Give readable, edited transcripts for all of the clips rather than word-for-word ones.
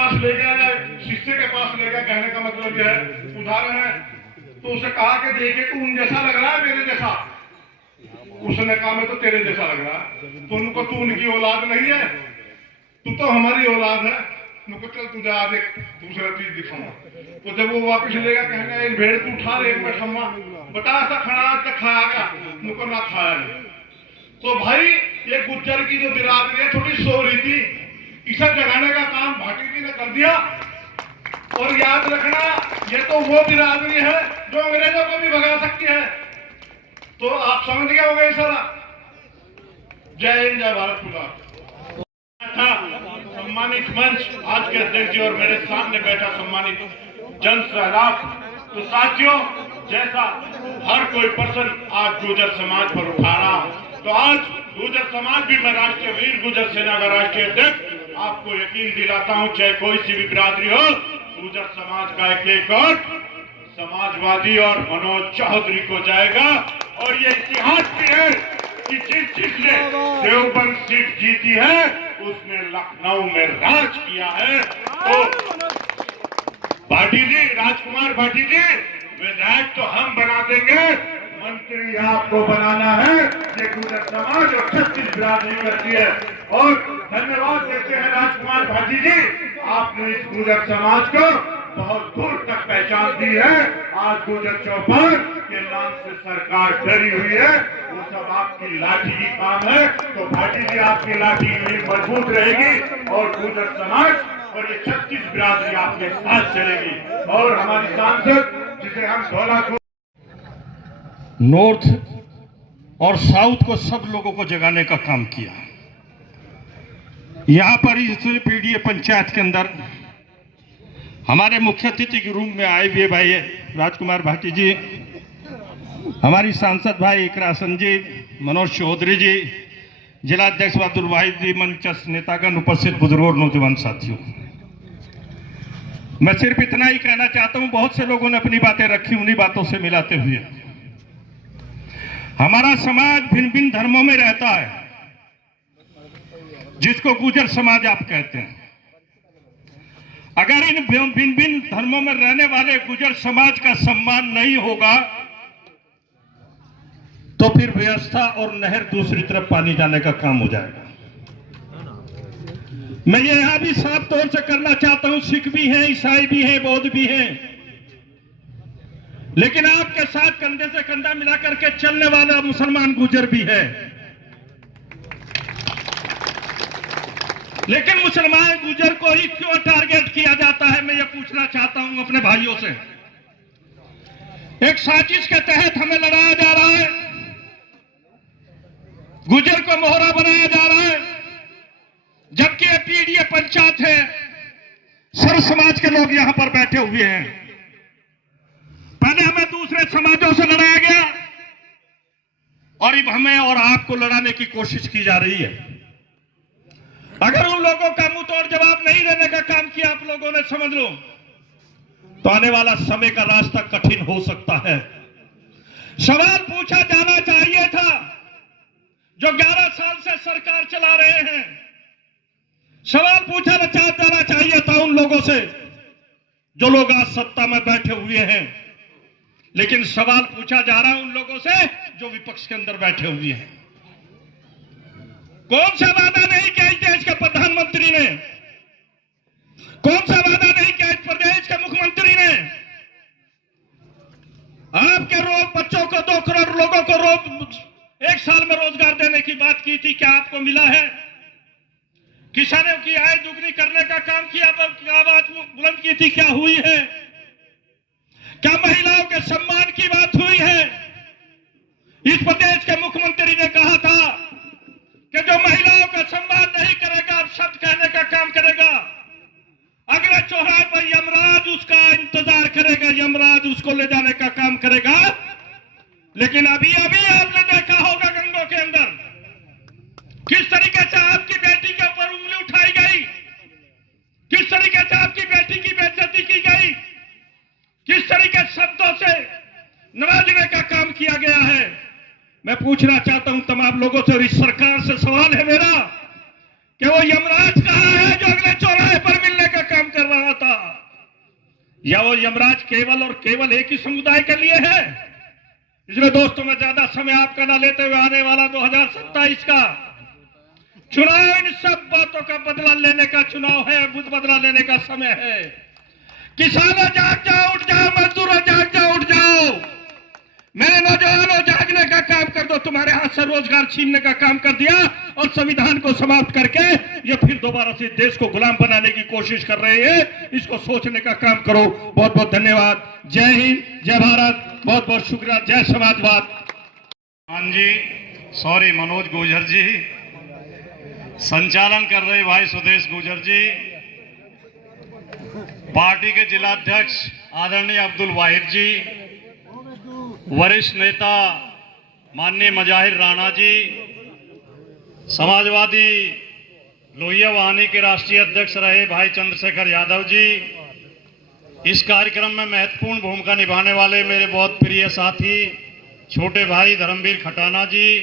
पास ले गया, शिष्य के पास ले गया, कहने का मतलब यह है, उदाहरण है, तो उसे कहा कि देखे तू उन जैसा लग रहा है मेरे जैसा। उसने कहा मैं तो तेरे जैसा लग रहा है। तो उनको तू उनकी औलाद नहीं है, तू तो हमारी औलाद है। उनको चल तुझे आज एक दूसरा चीज दिखाऊंगा। तो जब वो वापस लेगा, कहने एक भेड़ तू उठा ले, एक में खम्मा बता सा खड़ा तक खाया गया, उनको ना खाया नहीं। तो भाई ये गुज्जर की जो बिरादरी है थोड़ी सो रही थी, इसे जगाने का काम भाटी जी ने कर दिया। और याद रखना, ये तो वो बिरादरी है जो अंग्रेजों को भी भगा सकती है। तो आप समझ गए होंगे सारा। जय हिंद, जय भारत था। सम्मानित मंच, आज के अध्यक्ष जी और मेरे सामने बैठा सम्मानित जन सैलाब। तो साथियों, जैसा हर कोई पर्सन आज गुर्जर समाज पर उठा रहा, तो आज गुर्जर समाज भी, मैं राष्ट्रीय वीर गुर्जर सेना का राष्ट्रीय अध्यक्ष आपको यकीन दिलाता हूं, चाहे कोई सी भी बिरादरी हो, गुर्जर समाज का एक और समाजवादी और मनोज चौधरी को जाएगा। और ये इतिहास भी है कि जिसने देवबंद सीट जीती है उसने लखनऊ में राज किया है। तो भाटी जी, राजकुमार भाटी जी, विधायक तो हम बना देंगे, मंत्री आपको बनाना है। ये गुर्जर समाज और 36 बिरादरी करती है। और धन्यवाद देते हैं राजकुमार भाटी जी, आपने इस गुर्जर समाज को बहुत दूर तक पहचान दी है। आज गुर्जर चौपाल के नाम से सरकार डरी हुई है, वो सब आपकी लाठी की काम है। तो भाटी जी, आपकी लाठी मजबूत रहेगी और गुर्जर समाज और ये 36 बिरादरी आपके साथ चलेगी। और हमारी सांसद जिसे हम धौला नॉर्थ और साउथ को, सब लोगों को जगाने का काम किया। यहाँ पर इस पीडीए पंचायत के अंदर हमारे मुख्य अतिथि के रूम में आए हुए भाई राजकुमार भाटी जी, हमारी सांसद भाई इकरासन जी, मनोज चौधरी जी, जिला अध्यक्ष अब्दुल वाहिद जी, मंच नेतागण, उपस्थित बुजुर्ग और नौजवान साथियों, मैं सिर्फ इतना ही कहना चाहता हूं। बहुत से लोगों ने अपनी बातें रखी, उन्हीं बातों से मिलाते हुए, हमारा समाज भिन्न भिन्न धर्मों में रहता है, जिसको गुर्जर समाज आप कहते हैं। अगर इन भिन्न भिन्न धर्मों में रहने वाले गुर्जर समाज का सम्मान नहीं होगा तो फिर व्यवस्था और नहर दूसरी तरफ पानी जाने का काम हो जाएगा। मैं ये यहां भी साफ तौर से करना चाहता हूं, सिख भी हैं, ईसाई भी हैं, बौद्ध भी हैं, लेकिन आपके साथ कंधे से कंधा मिला करके चलने वाला मुसलमान गुर्जर भी है। लेकिन मुसलमान गुर्जर को ही क्यों टारगेट किया जाता है, मैं ये पूछना चाहता हूं अपने भाइयों से। एक साजिश के तहत हमें लड़ाया जा रहा है, गुर्जर को मोहरा बनाया जा रहा है, जबकि ये पीडीए पंचायत है, सर्व समाज के लोग यहां पर बैठे हुए हैं। पहले हमें दूसरे समाजों से लड़ाया गया और अब हमें और आपको लड़ाने की कोशिश की जा रही है। अगर उन लोगों का मुंह तोड़ जवाब नहीं देने का काम किया आप लोगों ने, समझ लो तो आने वाला समय का रास्ता कठिन हो सकता है। सवाल पूछा जाना चाहिए था, जो 11 साल से सरकार चला रहे हैं, सवाल पूछा जाना चाहिए था उन लोगों से जो लोग आज सत्ता में बैठे हुए हैं, लेकिन सवाल पूछा जा रहा है उन लोगों से जो विपक्ष के अंदर बैठे हुए हैं। कौन सा वादा नहीं किया इस देश के प्रधानमंत्री ने, कौन सा वादा नहीं किया इस प्रदेश के मुख्यमंत्री ने। आपके बच्चों को 2 करोड़ लोगों को एक साल में रोजगार देने की बात की थी, क्या आपको मिला है? किसानों की आय दुगनी करने का काम किया, पर क्या बात बुलंद की थी, क्या हुई है? क्या महिलाओं के सम्मान की बात हुई है? इस प्रदेश के मुख्यमंत्री ने कहा था कि जो महिलाओं का सम्मान नहीं करेगा, अब शब्द कहने का काम करेगा, अगले चौराहे पर यमराज उसका इंतजार करेगा, यमराज उसको ले जाने का काम करेगा। लेकिन अभी आपने देखा होगा गंगों के अंदर किस तरीके से आपकी बेटी के ऊपर उंगली उठाई गई, किस तरीके से आपकी बेटी की बेइज्जती की गई, किस तरीके शब्दों से नवाजने का काम किया गया है। मैं पूछना चाहता हूं तमाम लोगों से और इस सरकार से सवाल है मेरा कि वो यमराज कहां है जो अगले चौराहे पर मिलने का काम या वो यमराज केवल और केवल एक ही समुदाय के लिए है? इसलिए दोस्तों, मैं ज्यादा समय आपका ना लेते हुए आने वाला 2027 का चुनाव इन सब बातों का बदला लेने का चुनाव है, बुद्ध बदला लेने का समय है। किसानों जाग जाओ, उठ जाओ, मजदूरों जाग जाओ, उठ जाओ, मेरे नौजवानों जागने का काम कर दो। तुम्हारे हाथ से रोजगार छीनने का काम कर दिया और संविधान को समाप्त करके ये फिर दोबारा से देश को गुलाम बनाने की कोशिश कर रहे हैं। इसको सोचने का काम करो। बहुत बहुत धन्यवाद। जय हिंद, जय भारत, बहुत बहुत शुक्रिया। जय समाजवाद। हाँ जी, सॉरी, मनोज गुर्जर जी संचालन कर रहे भाई सुदेश गुर्जर जी, पार्टी के जिलाध्यक्ष आदरणीय अब्दुल वाहिद जी, वरिष्ठ नेता माननीय मजाहिर राणा जी, समाजवादी लोहिया वाहिनी के राष्ट्रीय अध्यक्ष रहे भाई चंद्रशेखर यादव जी, इस कार्यक्रम में महत्वपूर्ण भूमिका निभाने वाले मेरे बहुत प्रिय साथी छोटे भाई धर्मवीर खटाना जी,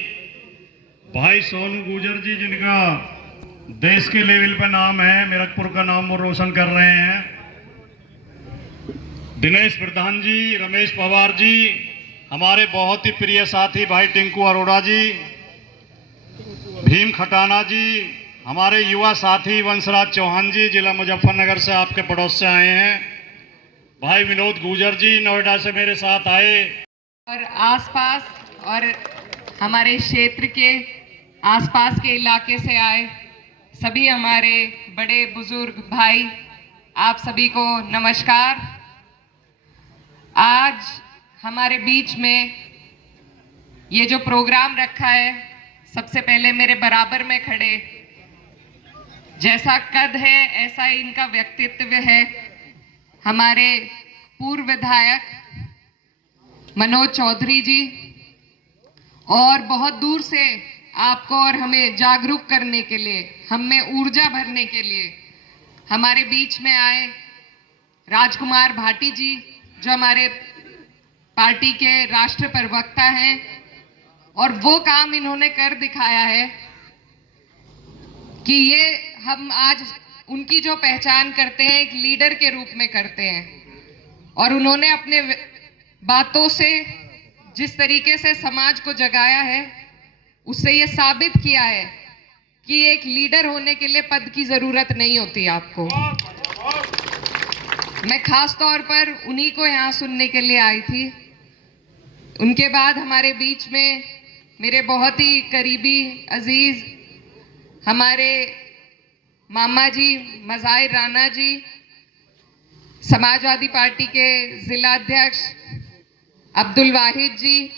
भाई सोनू गुर्जर जी, जिनका देश के लेवल पे नाम है, मिरकपुर का नाम वो रोशन कर रहे हैं, दिनेश प्रधान जी, रमेश पवार जी, हमारे बहुत ही प्रिय साथी भाई टिंकू अरोड़ा जी, भीम खटाना जी, हमारे युवा साथी वंशराज चौहान जी, जिला मुजफ्फरनगर से आपके पड़ोस से आए हैं, भाई विनोद गुर्जर जी नोएडा से मेरे साथ आए, और आसपास और हमारे क्षेत्र के आसपास के इलाके से आए सभी हमारे बड़े बुजुर्ग भाई, आप सभी को नमस्कार। आज हमारे बीच में ये जो प्रोग्राम रखा है, सबसे पहले मेरे बराबर में खड़े, जैसा कद है ऐसा ही इनका व्यक्तित्व है, हमारे पूर्व विधायक मनोज चौधरी जी, और बहुत दूर से आपको और हमें जागरूक करने के लिए, हम में ऊर्जा भरने के लिए हमारे बीच में आए राजकुमार भाटी जी, जो हमारे पार्टी के राष्ट्रीय प्रवक्ता हैं, और वो काम इन्होंने कर दिखाया है कि ये हम आज उनकी जो पहचान करते हैं एक लीडर के रूप में करते हैं, और उन्होंने अपने बातों से जिस तरीके से समाज को जगाया है, उससे ये साबित किया है कि एक लीडर होने के लिए पद की जरूरत नहीं होती आपको। मैं खास तौर पर उन्हीं को यहाँ सुनने के लिए आई थी। उनके बाद हमारे बीच में मेरे बहुत ही करीबी अजीज हमारे मामा जी मजाहिर राणा जी, समाजवादी पार्टी के जिला अध्यक्ष अब्दुल वाहिद जी,